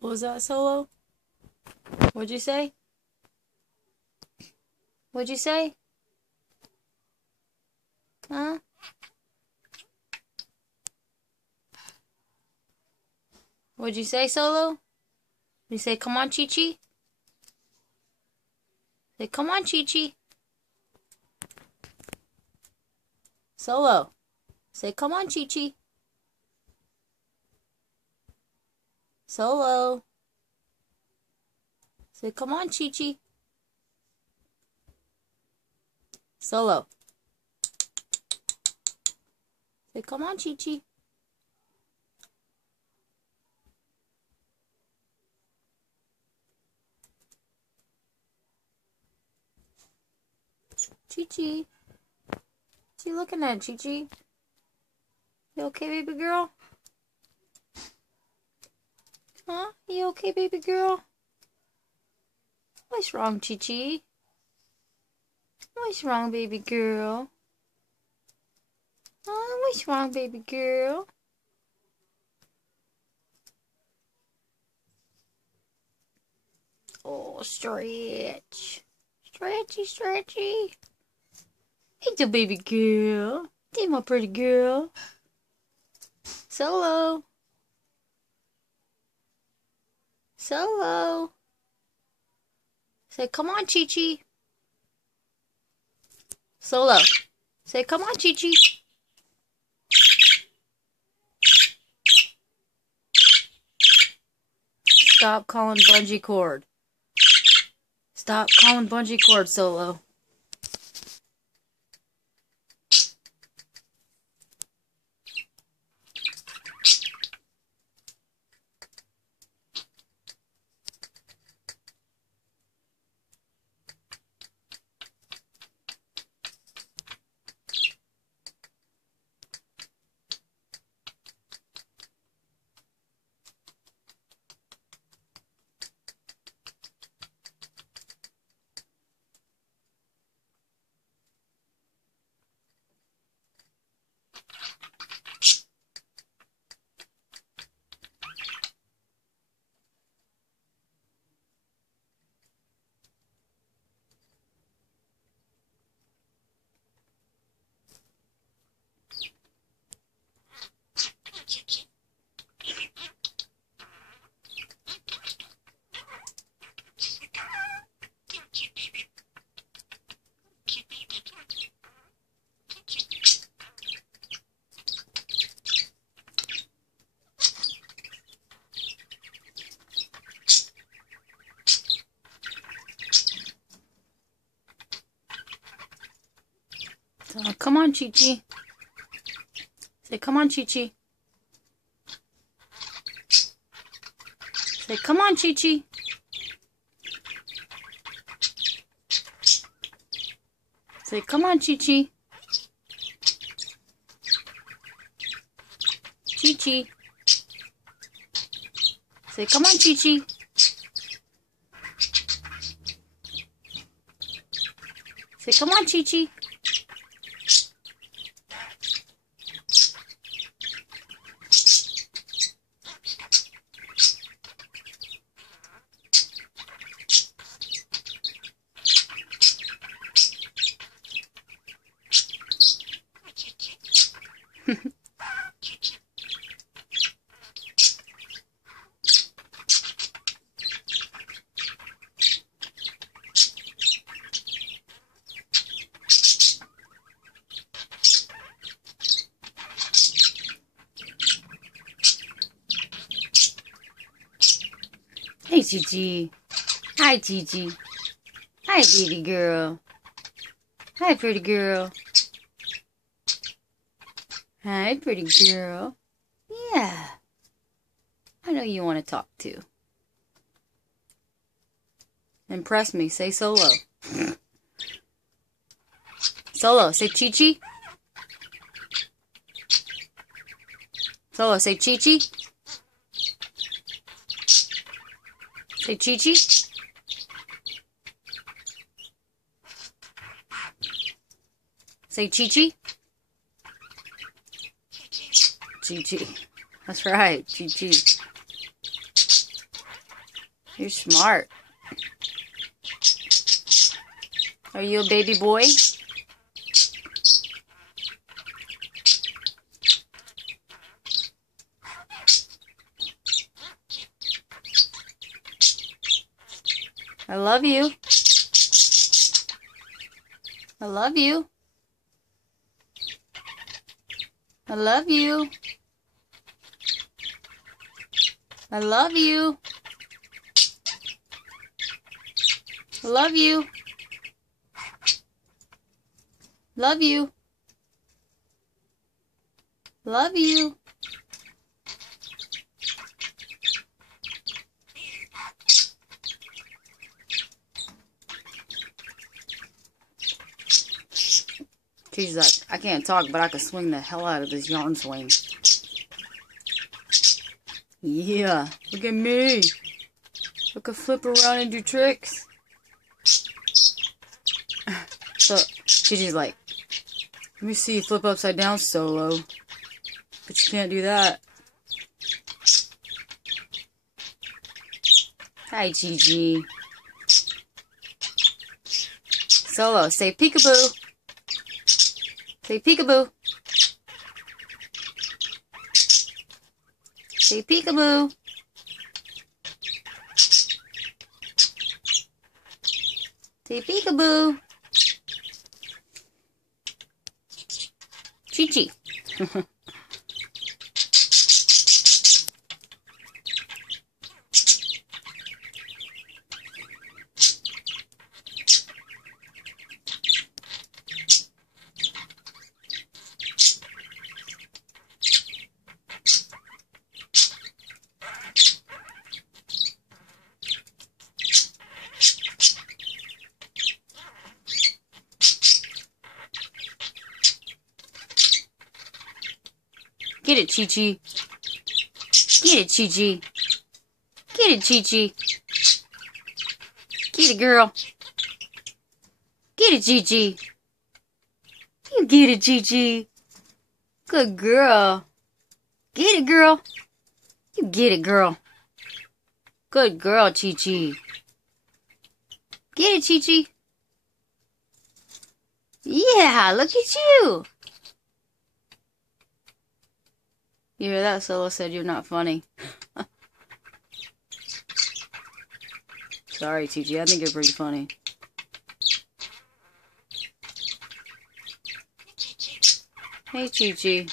What was that, Solo? What'd you say? What'd you say? Huh? What'd you say, Solo? You say, come on, Chi-Chi? Say, come on, Chi-Chi. Solo. Say, come on, Chi-Chi. Solo. Say, come on, Chi-Chi. Solo. Say, come on, Chi-Chi. Chi-Chi. What you looking at, Chi-Chi? You okay, baby girl? Huh? You okay, baby girl? What's wrong, Chi-Chi? What's wrong, baby girl? Huh? What's wrong, baby girl? Oh, stretch. Stretchy, stretchy. Hey, the baby girl. Hey, my pretty girl. Solo. Solo. Say, come on, Chi-Chi. Solo. Say, come on, Chi-Chi. Stop calling bungee cord. Stop calling bungee cord, Solo. So, come on, Chi-Chi. Say, come on, Chi-Chi. Say, come on, Chi-Chi. Say, come on, Chi-Chi. Chi-Chi. Say, come on, Chi-Chi. Say, come on, Chi-Chi. Hey, Chi-Chi. Hi, Chi-Chi. Hi, baby girl. Hi, pretty girl. Hi, pretty girl. Yeah. I know you want to talk too. Impress me. Say Solo. Solo. Say Chi-Chi. Solo. Say Chi-Chi. Say Chi-Chi. Say Chi-Chi. Chi-Chi. That's right. Chi-Chi. You're smart. Are you a baby boy? I love you. I love you. I love you. I love you. I love you. Love you. Love you. She's like, I can't talk, but I can swing the hell out of this yarn swing. Yeah, look at me. I can flip around and do tricks. So, Gigi's like, let me see you flip upside down solo. But you can't do that. Hi, Gigi. Solo, say peekaboo. Say peekaboo. Say peekaboo. Say peekaboo. Chi-chi. Get it, Chi-Chi. Get it, Chi-Chi. Get it, Chi-Chi. Get it, girl. Get it, Chi-Chi. You get it, Chi-Chi. Good girl. Get it, girl. You get it, girl. Good girl, Chi-Chi. Get it, Chi-Chi. Yeah, look at you. You hear that? Solo said you're not funny. Sorry, TG. I think you're pretty funny. Hey, Chi-Chi.